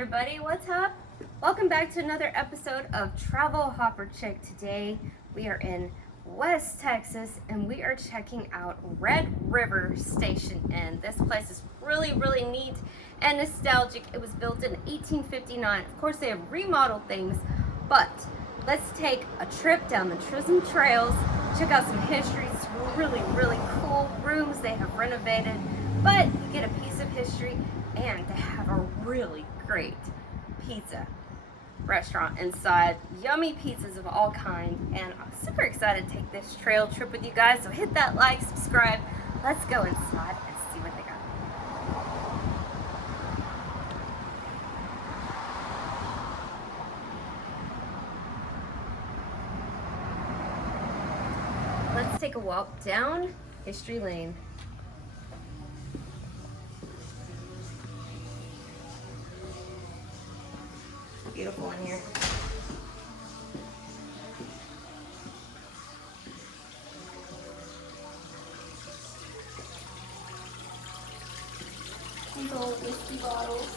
everybody, what's up? Welcome back to another episode of Travel Hopper Chic. Today we are in West Texas and we are checking out Red River Station Inn. This place is really neat and nostalgic. It was built in 1859. Of course they have remodeled things, but let's take a trip down the Chisholm Trails, check out some history. It's really cool rooms they have renovated, but you get a piece of history and they have a really great pizza restaurant inside. Yummy pizzas of all kinds, and I'm super excited to take this trail trip with you guys. So hit that like, subscribe. Let's go inside and see what they got. Let's take a walk down History Lane. Beautiful in here. These old whiskey bottles.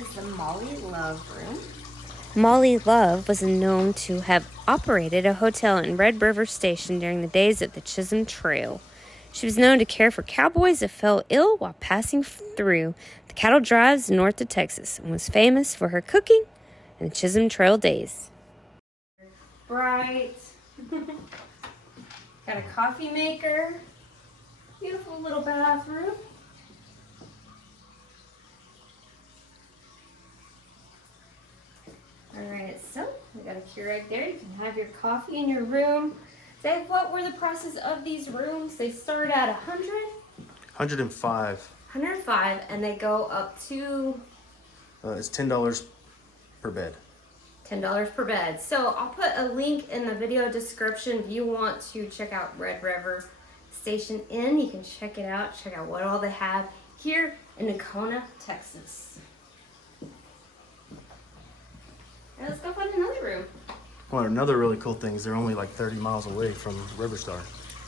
Is the Molly Love room. Molly Love was known to have operated a hotel in Red River Station during the days of the Chisholm Trail. She was known to care for cowboys that fell ill while passing through the cattle drives north of Texas and was famous for her cooking in the Chisholm Trail days. Bright. Got a coffee maker. Beautiful little bathroom. Alright, so we got a Keurig there. You can have your coffee in your room. What were the prices of these rooms? They start at 100? 105. 105, and they go up to... It's $10 per bed. $10 per bed. So I'll put a link in the video description if you want to check out Red River Station Inn. You can check it out. Check out what all they have here in Nacona, Texas. Now let's go find another room. Well, another really cool thing is they're only like 30 miles away from Riverstar.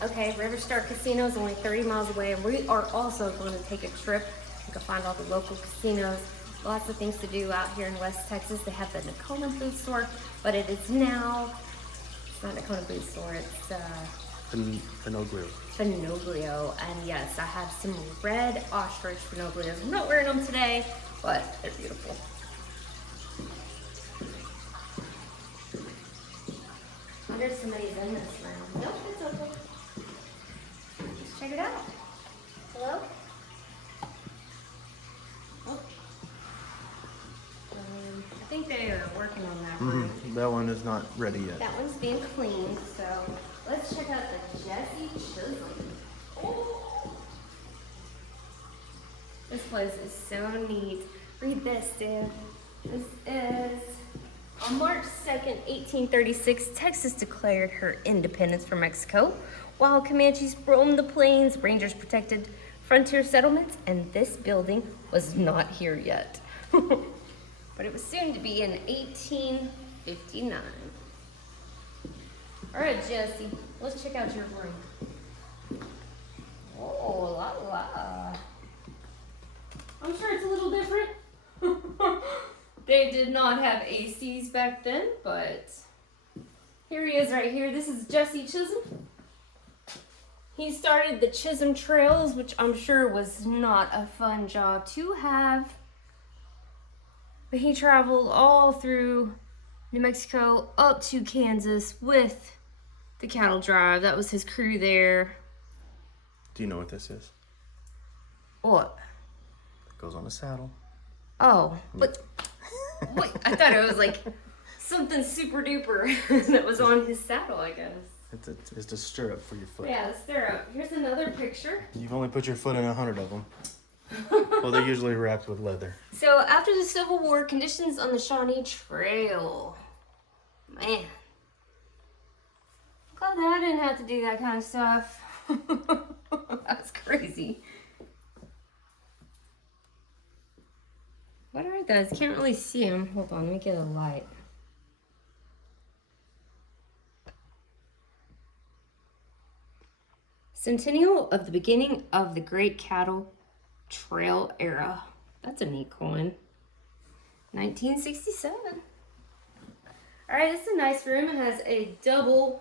Okay, Riverstar Casino is only 30 miles away, and we are also going to take a trip. You can find all the local casinos. Lots of things to do out here in West Texas. They have the Nacona Boot Store, but it's not Nacona Boot Store, it's Finoglio. Finoglio, and yes, I have some red ostrich Finoglios. I'm not wearing them today, but they're beautiful. I wonder if somebody's in this room. Nope, it's open. Let's check it out. Hello? Oh. I think they are working on that room. That one is not ready yet. That one's being cleaned, so let's check out the Jesse Chisholm. Oh. This place is so neat. Read this, Dave. This is... On March 2nd, 1836, Texas declared her independence from Mexico. While Comanches roamed the plains, Rangers protected frontier settlements, and this building was not here yet. But it was soon to be in 1859. All right, Jesse, let's check out your room. Oh, la la. I'm sure it's a little different. They did not have ACs back then, but here he is right here. This is Jesse Chisholm. He started the Chisholm Trails, which I'm sure was not a fun job to have. But he traveled all through New Mexico up to Kansas with the cattle drive. That was his crew there. Do you know what this is? What? It goes on a saddle. Oh, but... Wait, I thought it was like something super duper that was on his saddle, I guess. It's a stirrup for your foot. Yeah, the stirrup. Here's another picture. You've only put your foot in 100 of them. Well, they're usually wrapped with leather. So after the Civil War, conditions on the Shawnee Trail. Man. Glad that I didn't have to do that kind of stuff. That's crazy. What are those? Can't really see them. Hold on, let me get a light. Centennial of the beginning of the Great Cattle Trail era. That's a neat coin. 1967. All right, it's a nice room. It has a double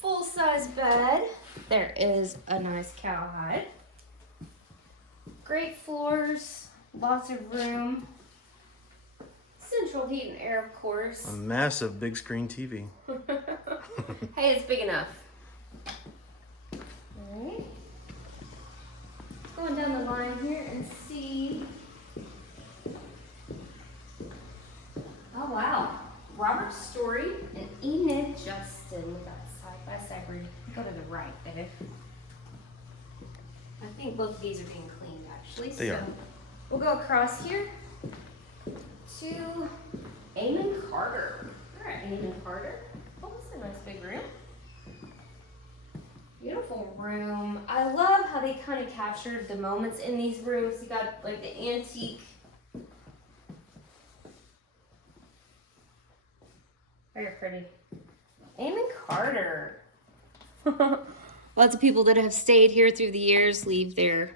full-size bed. There is a nice cowhide. Great floors, lots of room. Central heat and air, of course. A massive big screen TV. Hey, it's big enough. All right. Going down the line here and see. Oh, wow. Robert Story and Enid Justin. We got side-by-side. Go to the right there. I think both of these are being cleaned, actually. They are. We'll go across here to Eamon Carter. All right, Eamon Carter. Oh, this is a nice big room. Beautiful room. I love how they kind of captured the moments in these rooms. You got like the antique. Very pretty. Eamon Carter. Lots of people that have stayed here through the years leave their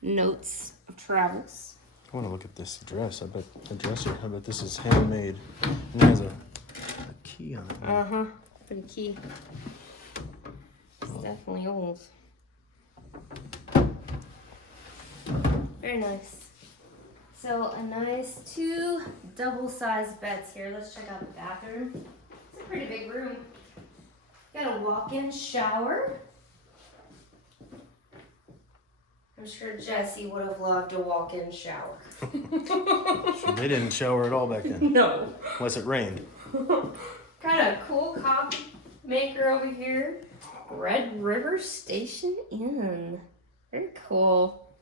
notes of travels. I want to look at this dress. I bet the dresser. I bet this is handmade. And it has a key on it. Pretty key. It's definitely old. Very nice. So a nice 2 double-sized beds here. Let's check out the bathroom. It's a pretty big room. Got a walk-in shower. I'm sure Jesse would have loved a walk-in shower. Sure, they didn't shower at all back then. No. Unless it rained. Got a cool coffee maker over here. Red River Station Inn. Very cool.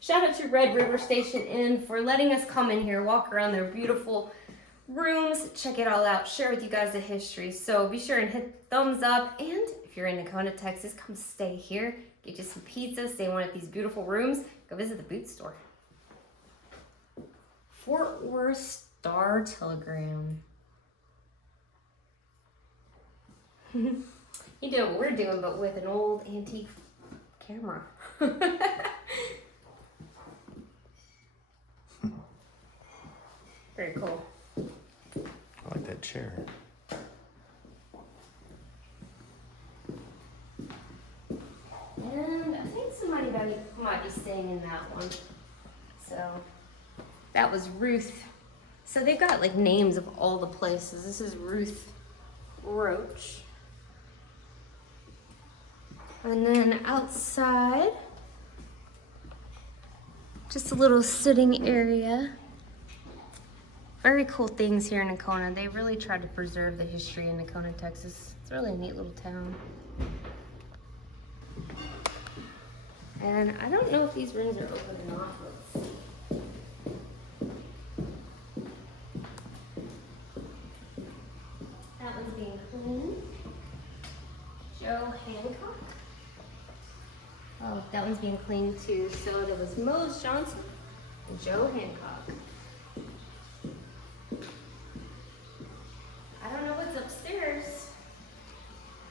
Shout out to Red River Station Inn for letting us come in here, walk around their beautiful rooms, check it all out, share with you guys the history. So be sure and hit thumbs up. And if you're in Nacona, Texas, come stay here. Get you some pizza, stay in one of these beautiful rooms. Go visit the boot store. Fort Worth Star Telegram. You do what we're doing, but with an old antique camera. Very cool. I like that chair. And I think somebody might be staying in that one. So that was Ruth. So they've got like names of all the places. This is Ruth Roach. And then outside, just a little sitting area. Very cool things here in Nacona. They really tried to preserve the history in Nacona, Texas. It's really a neat little town. And I don't know if these rooms are open or not. Let's see. That one's being cleaned. Joe Hancock. Oh, that one's being cleaned too. So there was Mose Johnson and Joe Hancock. I don't know what's upstairs.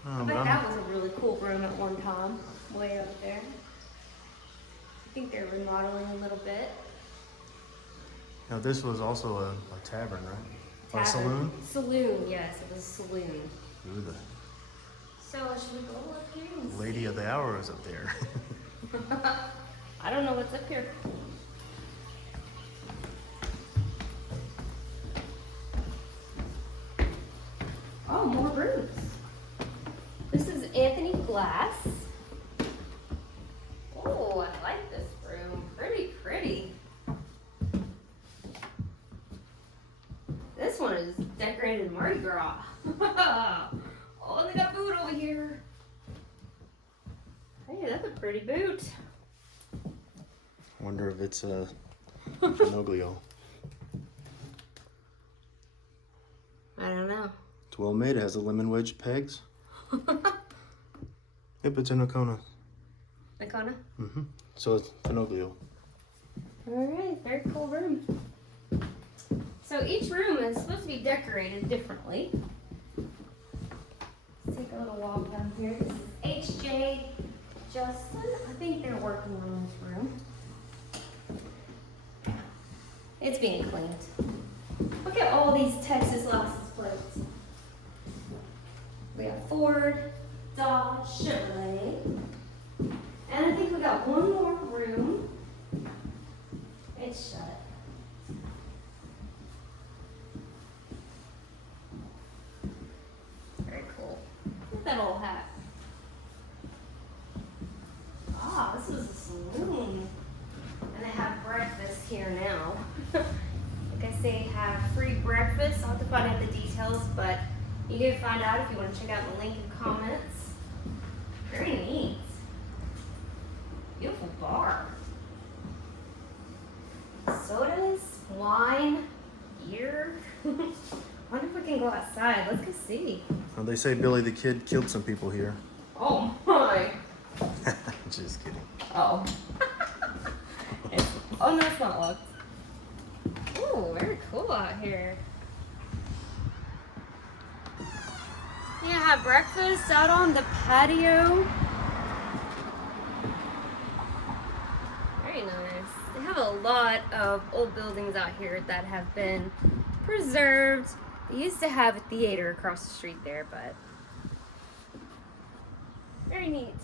I bet that was a really cool room at one time, way up there. I think they're remodeling a little bit. Now this was also a tavern, right? Or a Tavern. saloon? Saloon, yes, it was a saloon. Ooh, the So should we go up here and see? lady of the hour is up there. I don't know what's up here. Oh, more rooms. This is Anthony Glass. Oh, I like this room. Pretty pretty. This one is decorated Mardi Gras. Oh, they got food over here. Hey, that's a pretty boot. Wonder if it's a Finoglio. I don't know. It's well made. It has the lemon wedge pegs. Yep, it's in Nacona. Nacona? So it's Finoglio. All right, very cool room. So each room is supposed to be decorated differently. Let's take a little walk down here. This is HJ Justin. I think they're working on this room. It's being cleaned. Look at all these Texas license plates. We have Ford, Dodge, Chevrolet. And I think we got one more room. It's shut. Very cool. Look at that old hat. Ah, this is a saloon. And they have breakfast here now. Like I say, have free breakfast. I'll have to find out the details, but you can find out if you want to check out the link in comments. Very neat. Beautiful bar. Sodas, wine, beer. Wonder if we can go outside. Let's go see. Well, they say Billy the Kid killed some people here. Oh my. Just kidding. Oh. Oh no, it's not locked. Ooh, very cool out here. Yeah, have breakfast out on the patio. Very nice. They have a lot of old buildings out here that have been preserved. They used to have a theater across the street there, but very neat.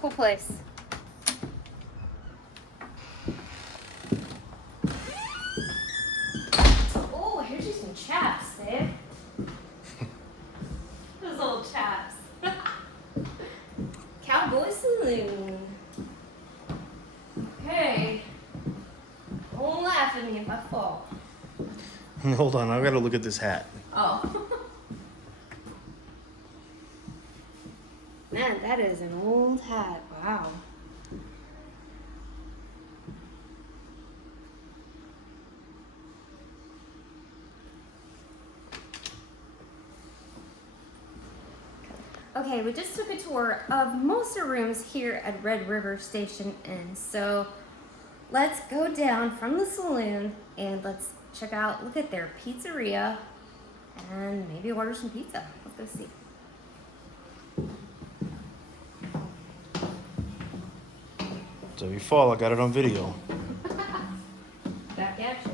Cool place. Oh, here's just some chaps, Dave. Those old chaps. Cowboy Saloon. Okay. Don't laugh at me if I fall. Hold on, I've got to look at this hat. Oh. Man, that is an old hat. Wow. Okay, we just took a tour of most of the rooms here at Red River Station Inn. So let's go down from the saloon and let's check out, look at their pizzeria and maybe order some pizza. Let's go see. So if you fall, I got it on video. Back at you.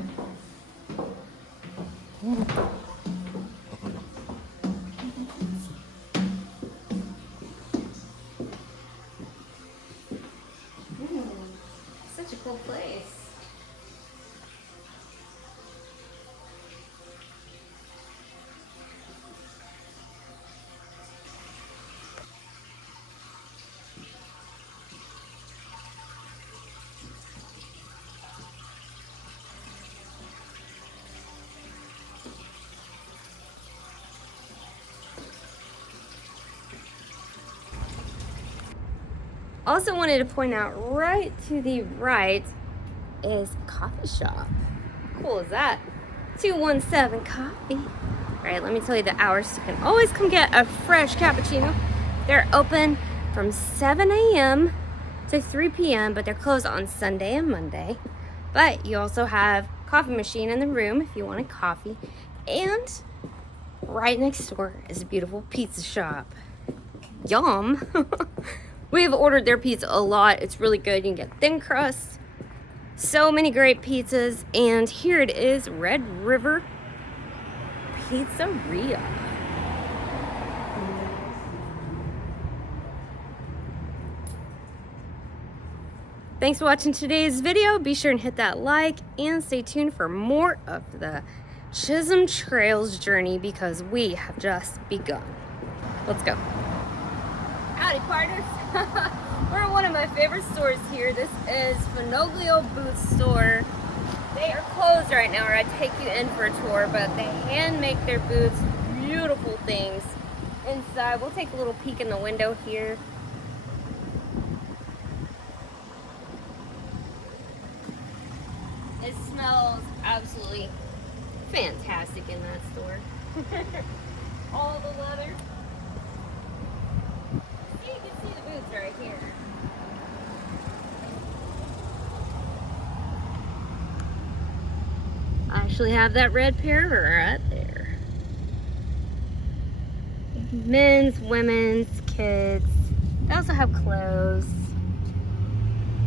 Such a cool place. Also wanted to point out right to the right is a coffee shop. How cool is that? 217 Coffee. All right, let me tell you the hours. You can always come get a fresh cappuccino. They're open from 7 a.m. to 3 p.m., but they're closed on Sunday and Monday. But you also have coffee machine in the room if you want a coffee. And right next door is a beautiful pizza shop. Yum. We've ordered their pizza a lot. It's really good. You can get thin crust. So many great pizzas. And here it is, Red River Pizzeria. Thanks for watching today's video. Be sure and hit that like and stay tuned for more of the Chisholm Trails journey because we have just begun. Let's go. Howdy, partners. We're in one of my favorite stores here. This is Finoglio Boot Store. They are closed right now, or I'd take you in for a tour, but they hand make their boots. Beautiful things inside. We'll take a little peek in the window here. It smells absolutely fantastic in that store. All the leather. You can see the boots right here. I actually have that red pair right there. Men's, women's, kids. They also have clothes.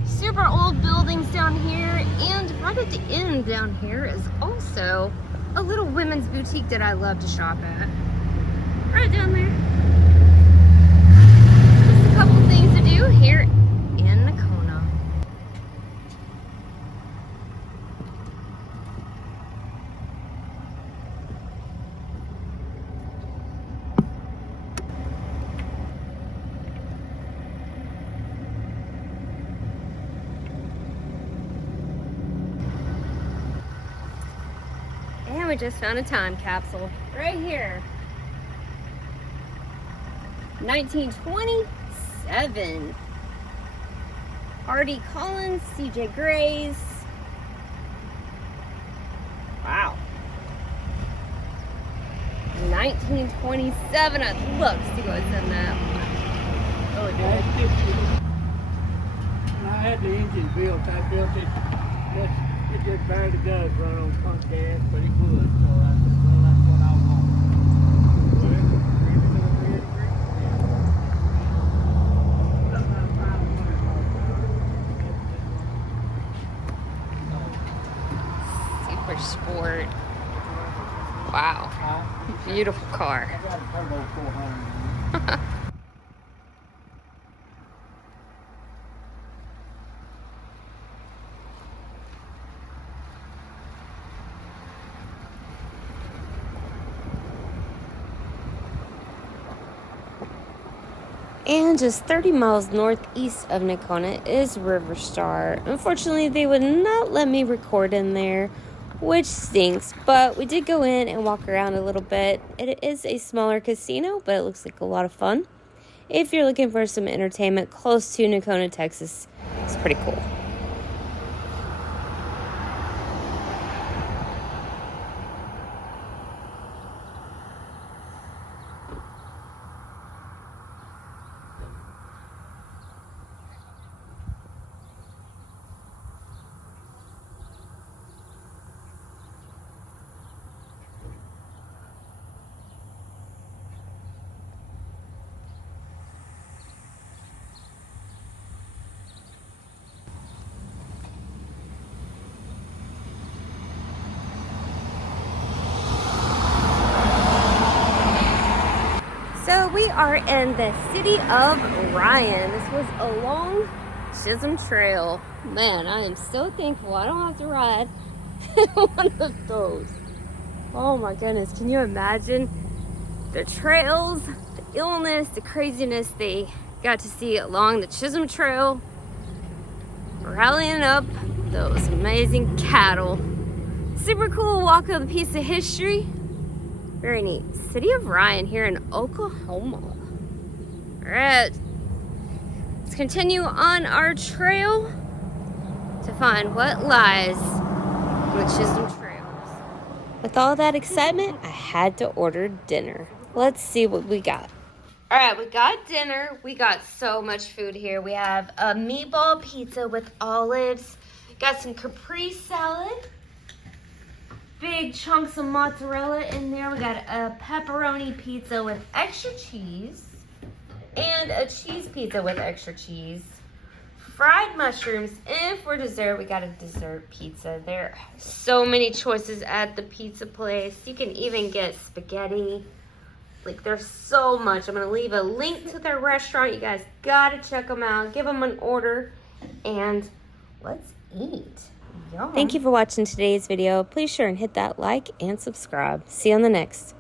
Super old buildings down here, and right at the end down here is also a little women's boutique that I love to shop at. Right down there. Just a couple things to do here in Nocona. And we just found a time capsule right here. 1927. Hardy Collins, C.J. Grays. Wow. 1927. I'd love to see what's in that. Oh, it did. When I had the engine built, I built it. It just barely does run on pump gas, but it would. So I said, well, that's what I want. Super Sport. Wow. Beautiful car. I got a turbo 400. And just 30 miles northeast of Nocona is Riverstar. Unfortunately, they would not let me record in there, which stinks. But we did go in and walk around a little bit. It is a smaller casino, but it looks like a lot of fun. If you're looking for some entertainment close to Nocona, Texas, it's pretty cool. So we are in the city of Ryan. This was along Chisholm Trail. Man, I am so thankful I don't have to ride one of those. Oh my goodness, can you imagine the trails, the illness, the craziness they got to see along the Chisholm Trail, rallying up those amazing cattle. Super cool walk of a piece of history. Very neat. City of Ryan here in Oklahoma. All right, let's continue on our trail to find what lies on the Chisholm Trails. With all that excitement, I had to order dinner. Let's see what we got. All right, we got dinner. We got so much food here. We have a meatball pizza with olives. Got some caprese salad. Big chunks of mozzarella in there. We got a pepperoni pizza with extra cheese. And a cheese pizza with extra cheese. Fried mushrooms. And for dessert, we got a dessert pizza. There are so many choices at the pizza place. You can even get spaghetti. Like, there's so much. I'm going to leave a link to their restaurant. You guys got to check them out. Give them an order. And let's eat. Yum. Thank you for watching today's video. Please sure and hit that like and subscribe. See you on the next.